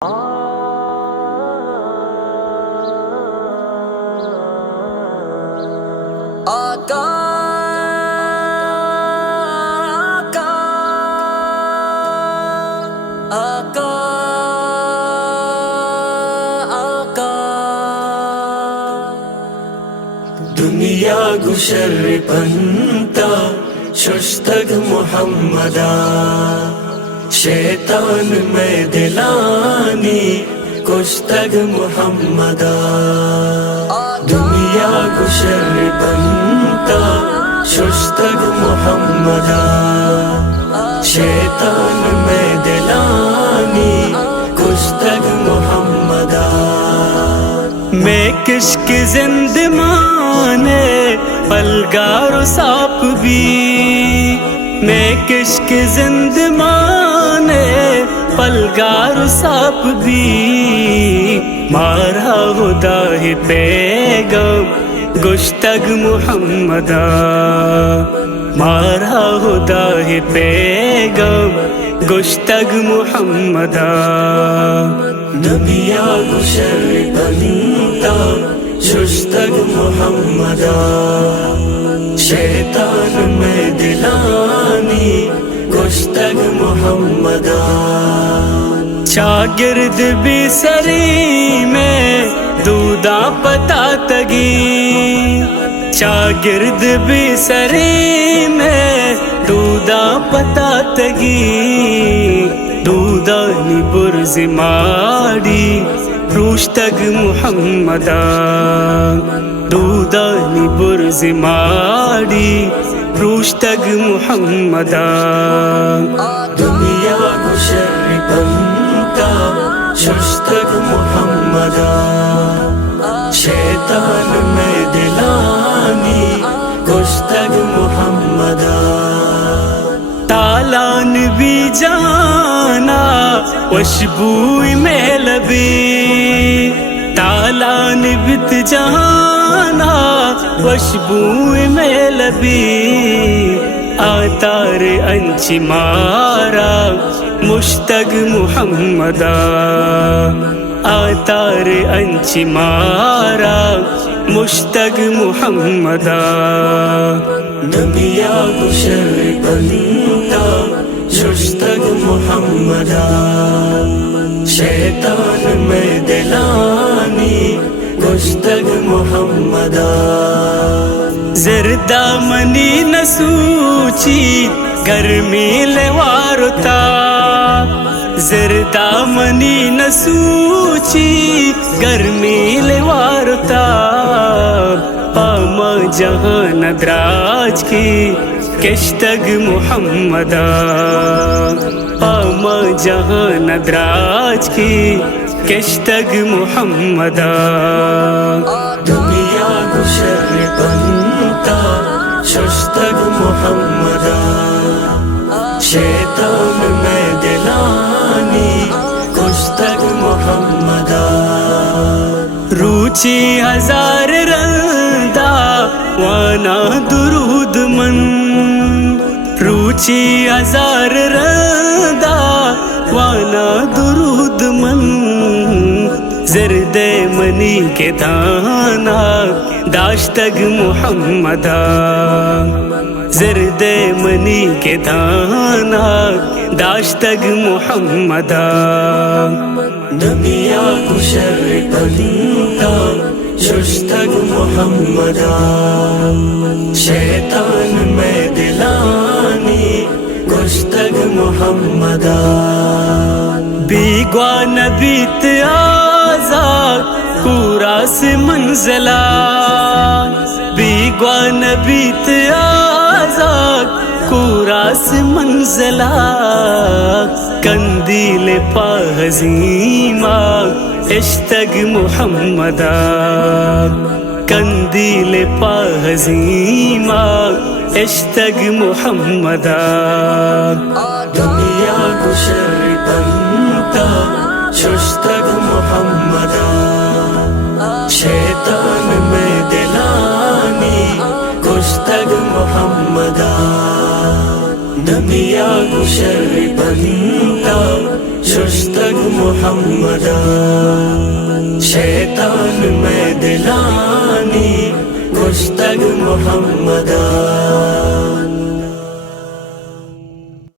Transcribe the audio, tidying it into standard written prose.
آقا آقا آقا دنیا گشر پنتا ششتگ محمدا شیطان میں دلانی کشتگ محمدا دنیا گشر پنتا ششتگ محمدا شیطان میں دلانی کشتگ محمدا میں کشک زندمانے پلگار و ساپ بھی میں کشک زندمانے پلگار و ساپ بھی مارا خدا ہی پیغام گشتگ محمدا مارا خدا ہی پیغام گشتگ محمدا دنیا گشر بنتا ششتگ محمدا شیطان میں دلانی کشتگ محمدا شاگرد بھی سری میں دودا پتا تگی شاگرد بھی سری میں دودا پتا تگی دودانی برز ماڑی روشتگ محمدا دودانی برز ماڑی روشتگ محمدا دنیا گشر بنتا ششتگ محمدا شیطان میں دلانی کشتگ محمدا تالان بھی جانا وشبوئی میں لبی تالان بت جانا وشبوئی میں لبی آتار انچ مارا مشتگ محمدا آتار انچ مارا مشتگ محمدا دنیا گشر بنتا ششتگ محمدا شیطان میں دلانی کشتگ محمدا زردہ منی نسوچی گرمی لوارتا زردہ منی نسوچی گرمی لوارتا پاما جہان دراج کی کشتگ محمدا پاما جہان دراج کی کشتگ محمدا دنیا گشر بنتا ششتگ محمدا شیطان میں دلانی کشتگ محمدا روچی ہزار رندا وانا درود من روچی ہزار رندا وانا درود من زرد منی کے دانا داشتگ محمدا زرد منی کے دانا داشتگ محمدا دنیا گشر بنتا ششتگ محمدا شیطان میں دلانی کشتگ محمدا بیگوا نبیت آزاد پورا سے منزلہ بیگوا نبیت آزاد پورا سے منزلہ کندیل پا حزیمہ اشتگ محمدا کندیل پا حزیمہ اشتگ محمدا دنیا گشر بنتا ششتگ محمدا شیطان میں دلانی کشتگ محمدا دنیا گشر بنتا ششتگ خوشتگ محمدا شیطان میں دلانی خوشتگ محمدا